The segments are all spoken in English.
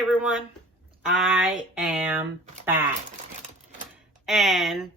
everyone, I am back and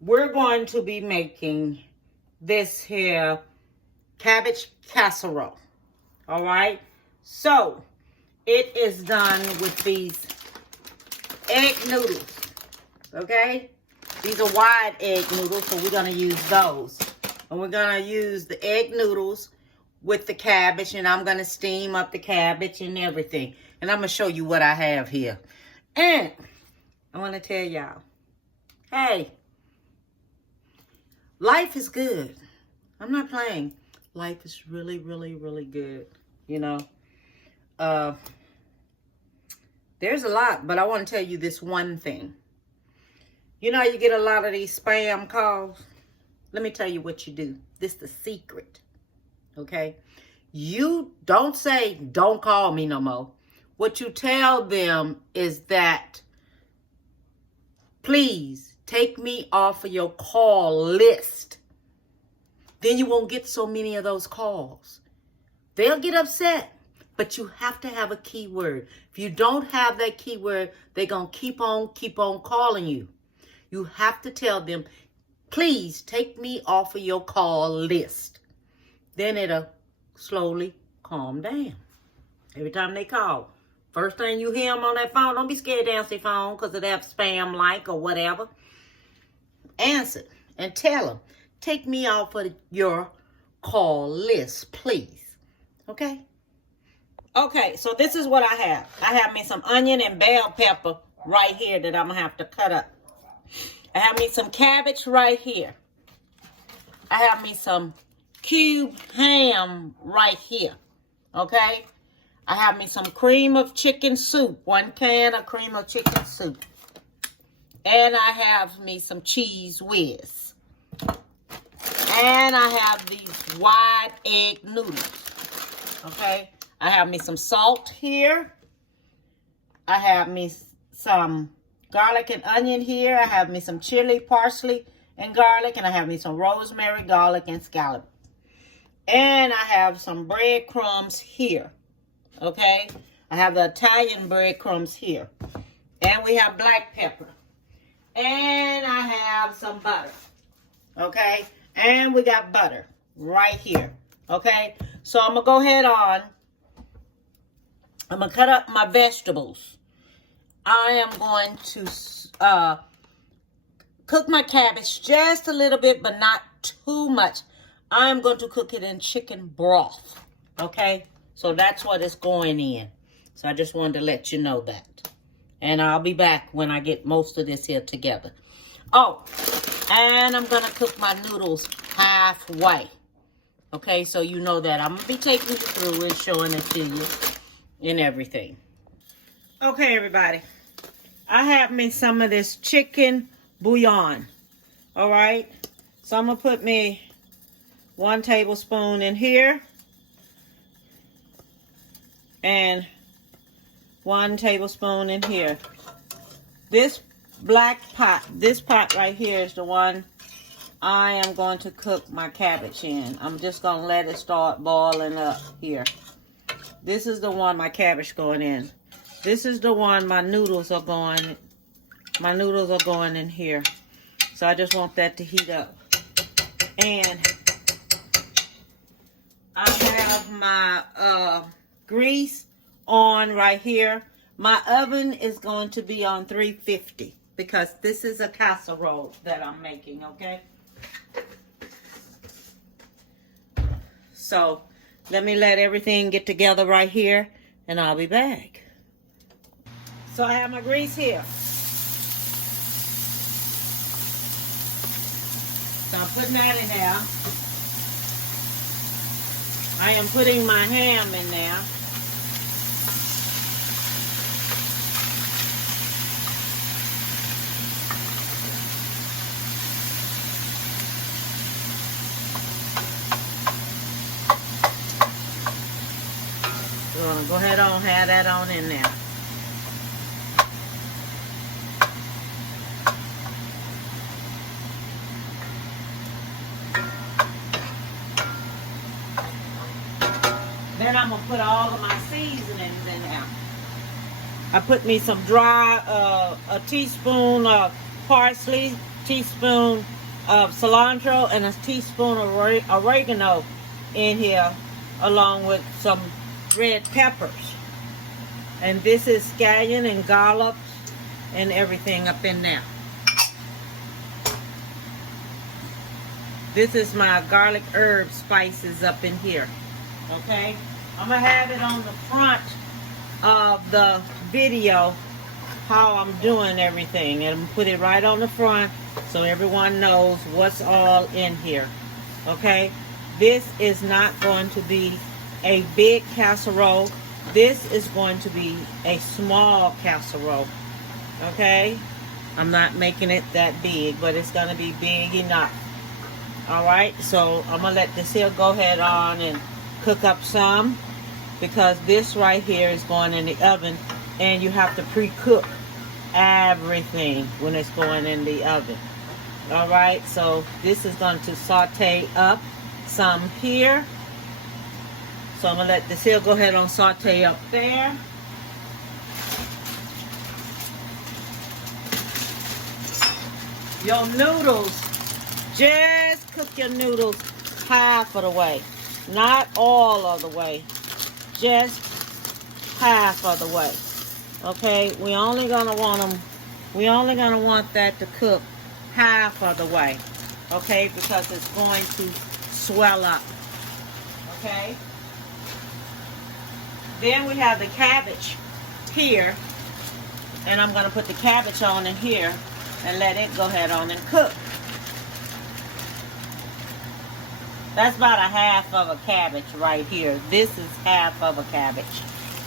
we're going to be making this here cabbage casserole. All right, so it is done with these egg noodles. Okay, these are wide egg noodles, so we're going to use those, and we're going to use the egg noodles with the cabbage, and I'm going to steam up the cabbage and everything. And I'm going to show you what I have here. And I want to tell y'all, hey, life is good. I'm not playing. Life is really, really, really good. You know, there's a lot, but I want to tell you this one thing. You know, you get a lot of these spam calls. Let me tell you what you do. This is the secret. Okay? You don't say, don't call me no more. What you tell them is that, please take me off of your call list. Then you won't get so many of those calls. They'll get upset, but you have to have a keyword. If you don't have that keyword, they're going to keep on calling you. You have to tell them, please take me off of your call list. Then it'll slowly calm down. Every time they call, first thing you hear them on that phone, don't be scared to answer the phone because of that spam like or whatever. Answer and tell them, take me off of your call list, please. Okay? Okay, so this is what I have. I have me some onion and bell pepper right here that I'm going to have to cut up. I have me some cabbage right here. I have me some cube ham right here. Okay? I have me some cream of chicken soup. 1 can of cream of chicken soup. And I have me some cheese whiz. And I have these wide egg noodles. Okay? I have me some salt here. I have me some garlic and onion here. I have me some chili, parsley, and garlic. And I have me some rosemary, garlic, and scallop. And I have some breadcrumbs here. Okay? I have the Italian breadcrumbs here. And we have black pepper. And I have some butter. Okay? And we got butter right here. Okay? So I'm going to go ahead on. I'm going to cut up my vegetables. I am going to cook my cabbage just a little bit, but not too much. I'm going to cook it in chicken broth. Okay? So that's what it's going in. So I just wanted to let you know that. And I'll be back when I get most of this here together. Oh, and I'm going to cook my noodles halfway. Okay, so you know that. I'm going to be taking you through and showing it to you and everything. Okay, everybody. I have me some of this chicken bouillon. All right? So I'm going to put me 1 tablespoon in here. And 1 tablespoon in here. This black pot, this pot right here is the one I am going to cook my cabbage in. I'm just going to let it start boiling up here. This is the one my cabbage going in. This is the one my noodles are going. My noodles are going in here. So I just want that to heat up. And I have my grease on right here. My oven is going to be on 350 because this is a casserole that I'm making, okay? So let me let everything get together right here and I'll be back. So I have my grease here. So I'm putting that in there. I am putting my ham in there. So I'm going to go ahead on, have that on in there. Then I'm going to put all of my seasonings in there. I put me some dry, a teaspoon of parsley, teaspoon of cilantro, and a teaspoon of oregano in here, along with some red peppers. And this is scallion and scallops and everything up in there. This is my garlic herb spices up in here. Okay? I'm going to have it on the front of the video how I'm doing everything. And I'm going to put it right on the front so everyone knows what's all in here. Okay? This is not going to be a big casserole. This is going to be a small casserole. Okay? I'm not making it that big, but it's going to be big enough. Alright, so I'm going to let this here go ahead on and cook up some, because this right here is going in the oven, and you have to pre-cook everything when it's going in the oven. Alright, so this is going to saute up some here. So I'm going to let this here go ahead and saute up there. Your noodles, just cook your noodles half of the way. Not all of the way. Just half of the way. Okay? We only going to want that to cook half of the way. Okay? Because it's going to swell up. Okay? Then we have the cabbage here. And I'm going to put the cabbage on in here and let it go ahead on and cook. That's about a half of a cabbage right here. This is half of a cabbage.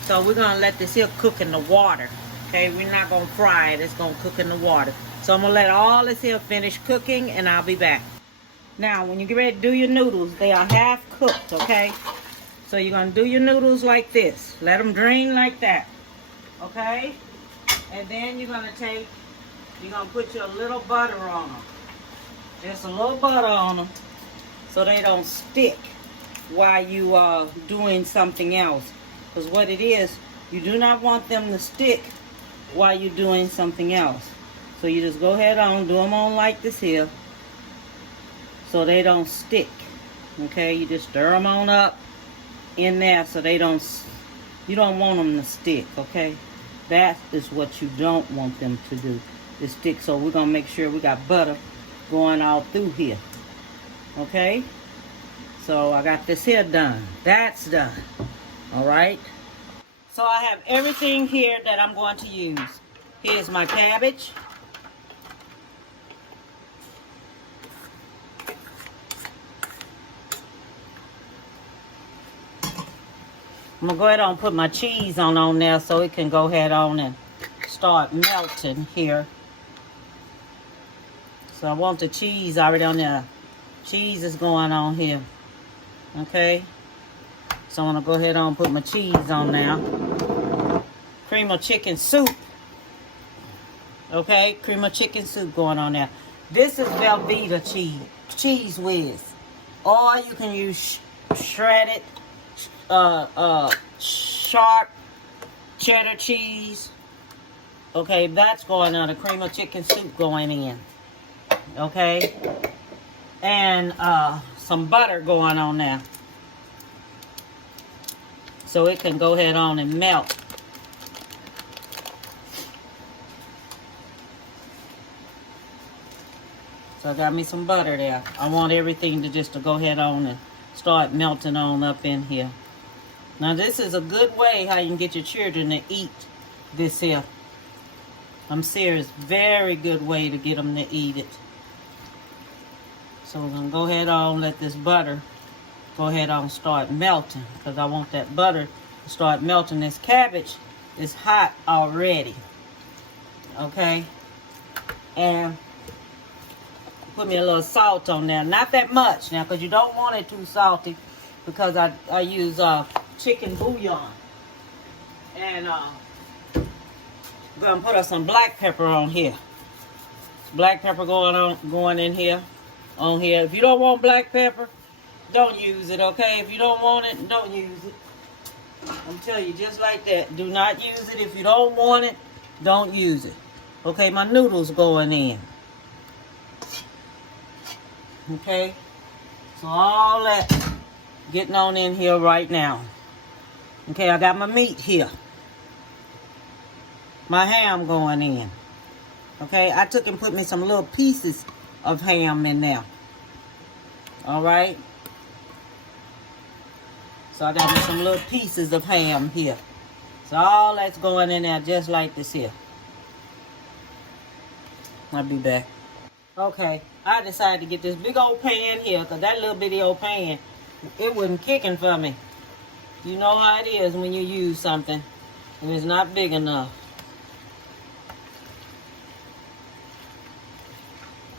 So we're going to let this here cook in the water. Okay, we're not going to fry it. It's going to cook in the water. So I'm going to let all this here finish cooking, and I'll be back. Now, when you get ready to do your noodles, they are half cooked, okay? So you're going to do your noodles like this. Let them drain like that, okay? And then you're going to put your little butter on them. Just a little butter on them, so they don't stick while you are doing something else. Because what it is, you do not want them to stick while you're doing something else. So you just go ahead on, do them on like this here, so they don't stick. Okay, you just stir them on up in there so you don't want them to stick, okay? That is what you don't want them to do, is stick. So we're going to make sure we got butter going all through here. Okay, so I got this here done. That's done. All right. So I have everything here that I'm going to use. Here's my cabbage. I'm going to go ahead and put my cheese on there so it can go ahead on and start melting here. So I want the cheese already on there. Cheese is going on here. Okay. So I'm going to go ahead and put my cheese on now. Cream of chicken soup. Okay. Cream of chicken soup going on there. This is Velveeta cheese. Cheese whiz. Or you can use shredded, sharp cheddar cheese. Okay. That's going on. The cream of chicken soup going in. Okay. And some butter going on there, so it can go ahead on and melt. So I got me some butter there. I want everything to go ahead on and start melting on up in here. Now this is a good way how you can get your children to eat this here. I'm serious, very good way to get them to eat it. So we're going to go ahead on, let this butter go ahead on start melting, because I want that butter to start melting. This cabbage is hot already. Okay. And put me a little salt on there. Not that much now, because you don't want it too salty, because I use chicken bouillon. And I'm going to put some black pepper on here. Black pepper going in here. On here. If you don't want black pepper, don't use it, okay? If you don't want it, don't use it. I'm telling you, just like that. Do not use it. If you don't want it, don't use it. Okay, my noodles going in. Okay, so all that getting on in here right now. Okay, I got my meat here. My ham going in. Okay, I took and put me some little pieces of ham in there. All right. So I got me some little pieces of ham here. So all that's going in there just like this here. I'll be back. Okay, I decided to get this big old pan here because that little bitty old pan, it wasn't kicking for me. You know how it is when you use something and it's not big enough.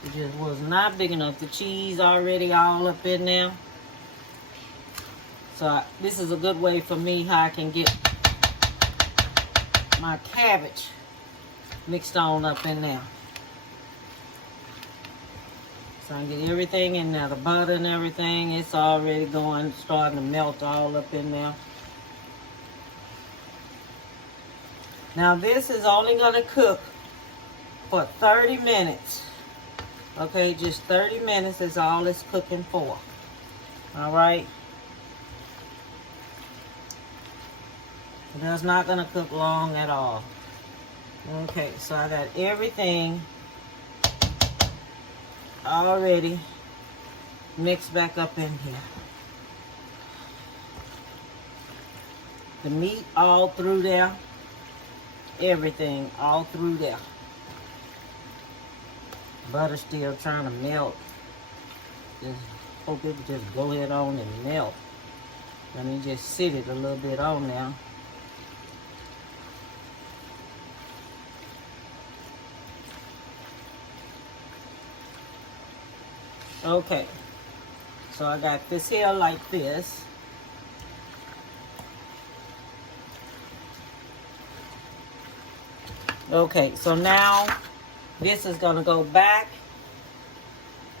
It just was not big enough. The cheese already all up in there. So this is a good way for me how I can get my cabbage mixed on up in there. So I get everything in there, the butter and everything. It's already starting to melt all up in there. Now this is only going to cook for 30 minutes. Okay, just 30 minutes is all it's cooking for. All right. It's not going to cook long at all. Okay, so I got everything already mixed back up in here. The meat all through there. Everything all through there. Butter still trying to melt. Just hope it would just go ahead on and melt. Let me just sit it a little bit on there. Okay, so I got this here like this. Okay, so now this is going to go back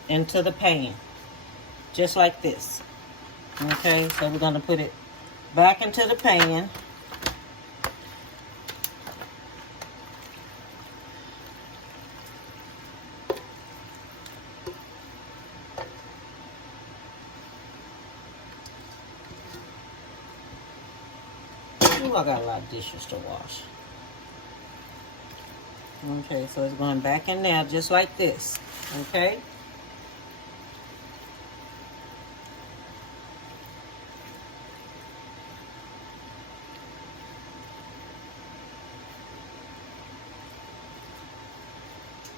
into the pan, just like this. Okay, so we're going to put it back into the pan. Ooh, I got a lot of dishes to wash. Okay, so it's going back in there just like this. Okay.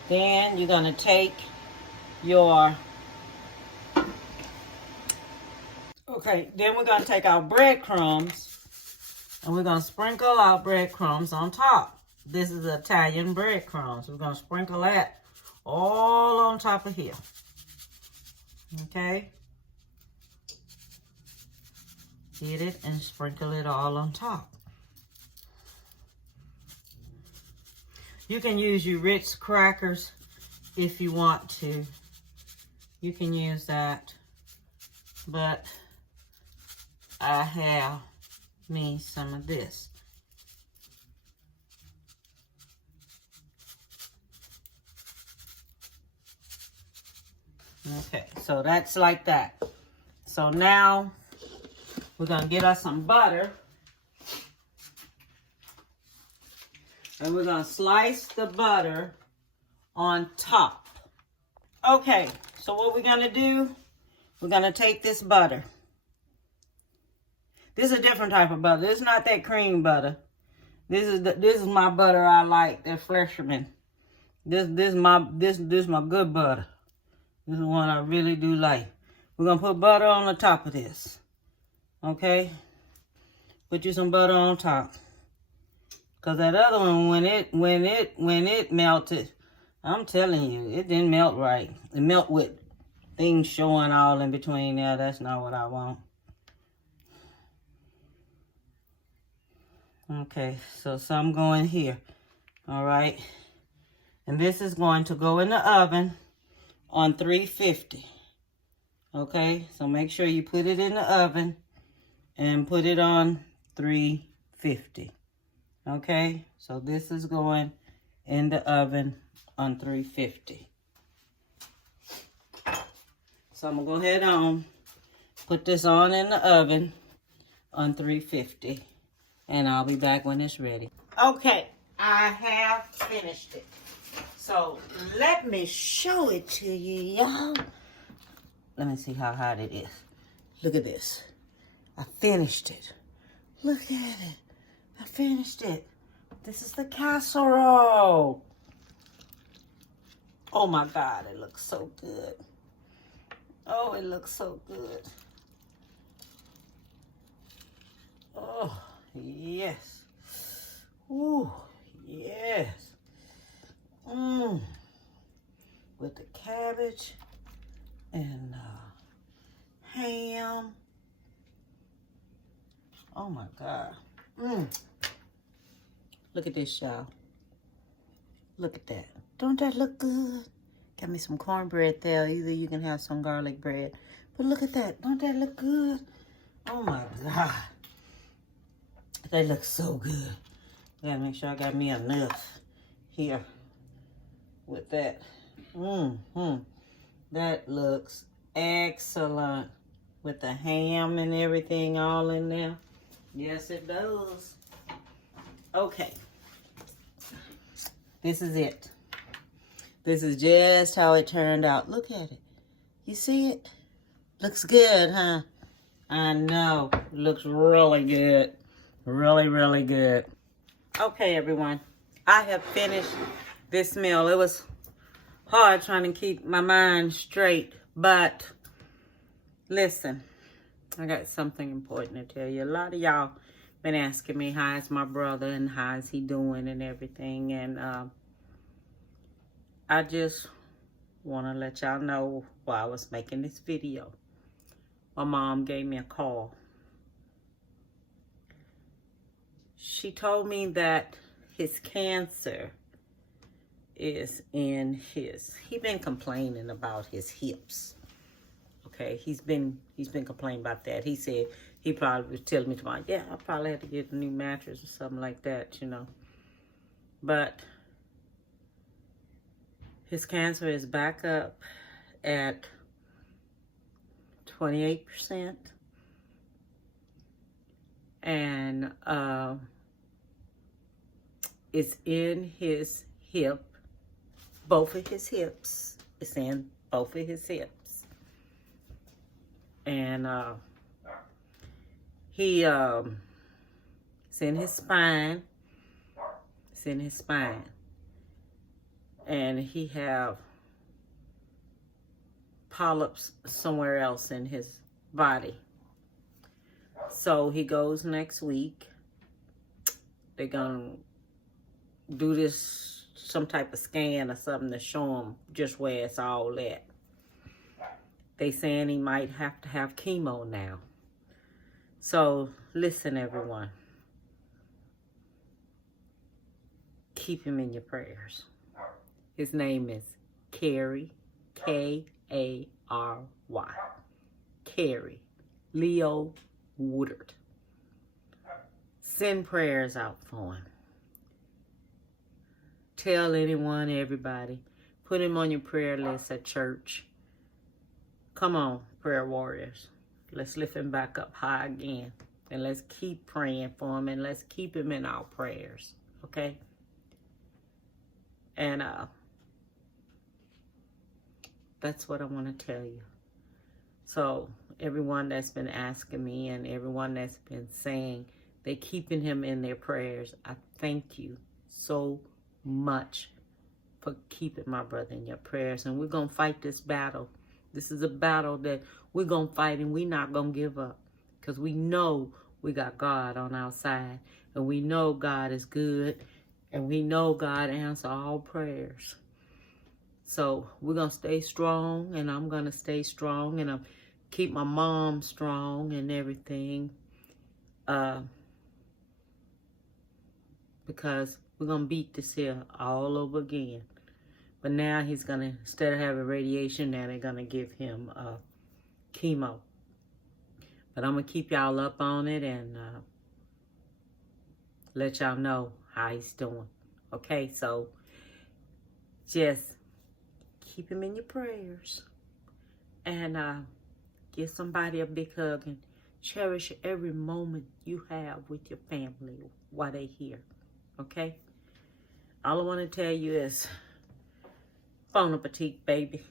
Then you're going to take your... Okay, then we're going to take our breadcrumbs and we're going to sprinkle our breadcrumbs on top. This is Italian breadcrumbs. We're going to sprinkle that all on top of here. Okay? Get it and sprinkle it all on top. You can use your Ritz crackers if you want to. You can use that. But I have me some of this. Okay, so that's like that. So now we're going to get us some butter. And we're going to slice the butter on top. Okay, so what we're going to do, we're going to take this butter. This is a different type of butter. This is not that cream butter. This is my butter I like, that Flesherman. This is my good butter. This is one I really do like. We're gonna put butter on the top of this. Okay? Put you some butter on top. Cause that other one, when it melted, I'm telling you, it didn't melt right. It melt with things showing all in between there. That's not what I want. Okay, so some going here. All right. And this is going to go in the oven on 350. Okay, so make sure you put it in the oven and put it on 350. Okay, so this is going in the oven on 350. So I'm going to go ahead on, put this on in the oven on 350. And I'll be back when it's ready. Okay, I have finished it. So let me show it to you, y'all. Let me see how hot it is. Look at this. I finished it. Look at it. I finished it. This is the casserole. Oh my God, it looks so good. Oh, it looks so good. Oh, yes. Ooh, yes. With the cabbage and ham. Oh my God. Look at this, y'all. Look at that. Don't that look good? Got me some cornbread there. Either you can have some garlic bread. But look at that. Don't that look good? Oh my God. They look so good. I gotta make sure I got me enough here with that. That looks excellent with the ham and everything all in there. Yes, it does. Okay. This is it. This is just how it turned out. Look at it. You see it? Looks good, huh? I know. It looks really good. Really, really good. Okay, everyone. I have finished this meal. It was hard trying to keep my mind straight, but listen, I got something important to tell you. A lot of y'all been asking me how is my brother and how is he doing and everything, and I just want to let y'all know while I was making this video, my mom gave me a call. She told me that his cancer is in his, he been complaining about his hips. Okay, he's been complaining about that. He said he probably was telling me tomorrow, yeah, I probably have to get a new mattress or something like that, you know. But his cancer is back up at 28%. And it's in his hip, both of his hips. It's in both of his hips. And it's in his spine. It's in his spine. And he have polyps somewhere else in his body. So he goes next week. They're gonna do this, some type of scan or something to show him just where it's all at. They saying he might have to have chemo now. So listen, everyone. Keep him in your prayers. His name is Cary, K-A-R-Y. Cary Leo Woodard. Send prayers out for him. Tell anyone, everybody. Put him on your prayer list at church. Come on, prayer warriors. Let's lift him back up high again. And let's keep praying for him. And let's keep him in our prayers. Okay? And that's what I want to tell you. So everyone that's been asking me and everyone that's been saying they're keeping him in their prayers, I thank you so much for keeping my brother in your prayers. And we're going to fight this battle. This is a battle that we're going to fight, and we're not going to give up, because we know we got God on our side, and we know God is good, and we know God answers all prayers. So we're going to stay strong, and I'm going to stay strong, and I'm keep my mom strong and everything, because we're going to beat this here all over again. But now he's going to, instead of having radiation, now they're going to give him chemo. But I'm going to keep y'all up on it, and let y'all know how he's doing. Okay, so just keep him in your prayers. And give somebody a big hug and cherish every moment you have with your family while they're here. Okay? All I want to tell you is, bon appetit, baby.